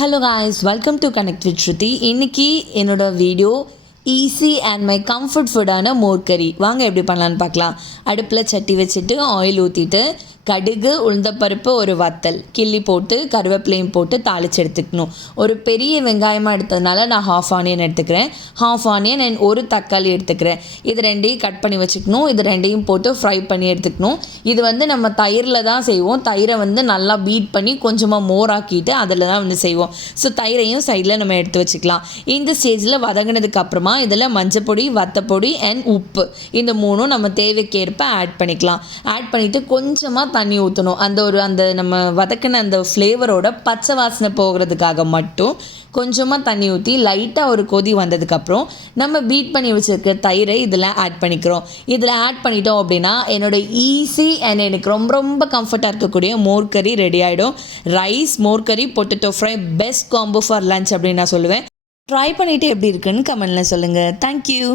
Hello guys, welcome to connect with Shruti. இன்றைக்கி என்னோடய video easy and my comfort ஃபுட்டான மோர் கறி. வாங்க எப்படி பண்ணலான்னு பார்க்கலாம். அடுப்பில் சட்டி வச்சுட்டு ஆயில் ஊற்றிட்டு கடுகு, உளுந்தப்பருப்பு, ஒரு வத்தல் கிள்ளி போட்டு கருவேப்பிலையும் போட்டு தாளித்து எடுத்துக்கணும். ஒரு பெரிய வெங்காயமாக எடுத்ததுனால நான் ஹாஃப் ஆனியன் எடுத்துக்கிறேன். ஹாஃப் ஆனியன் அண்ட் ஒரு தக்காளி எடுத்துக்கிறேன். இது ரெண்டையும் கட் பண்ணி வச்சுக்கணும். இது ரெண்டையும் போட்டு ஃப்ரை பண்ணி எடுத்துக்கணும். இது நம்ம தயிரில் தான் செய்வோம். தயிரை நல்லா பீட் பண்ணி கொஞ்சமாக மோராக்கிட்டு அதில் தான் செய்வோம். ஸோ தயிரையும் சைடில் நம்ம எடுத்து வச்சுக்கலாம். இந்த ஸ்டேஜில் வதங்கினதுக்கு அப்புறமா இதில் மஞ்சப்பொடி, வத்தப்பொடி அண்ட் உப்பு, இந்த மூணும் நம்ம தேவைக்கேற்ப ஆட் பண்ணிக்கலாம். ஆட் பண்ணிவிட்டு கொஞ்சமாக தண்ணி ஊற்றணும். அந்த நம்ம வதக்கின அந்த ஃப்ளேவரோட பச்சை வாசனை போகிறதுக்காக மட்டும் கொஞ்சமாக தண்ணி ஊற்றி லைட்டாக ஒரு கொதி வந்ததுக்கப்புறம் நம்ம பீட் பண்ணி வச்சுருக்க தயிரை இதில் ஆட் பண்ணிக்கிறோம். இதில் ஆட் பண்ணிட்டோம் அப்படின்னா என்னோடய ஈஸி அண்ட் எனக்கு ரொம்ப ரொம்ப கம்ஃபர்ட்டாக இருக்கக்கூடிய மோர் கறி ரெடி ஆகிடும். ரைஸ், மோர் கறி, potato fry best combo for lunch அப்படின்னு நான் சொல்லுவேன். ட்ரை பண்ணிவிட்டு எப்படி இருக்குன்னு கமெண்ட்டில் சொல்லுங்கள். தேங்க்யூ.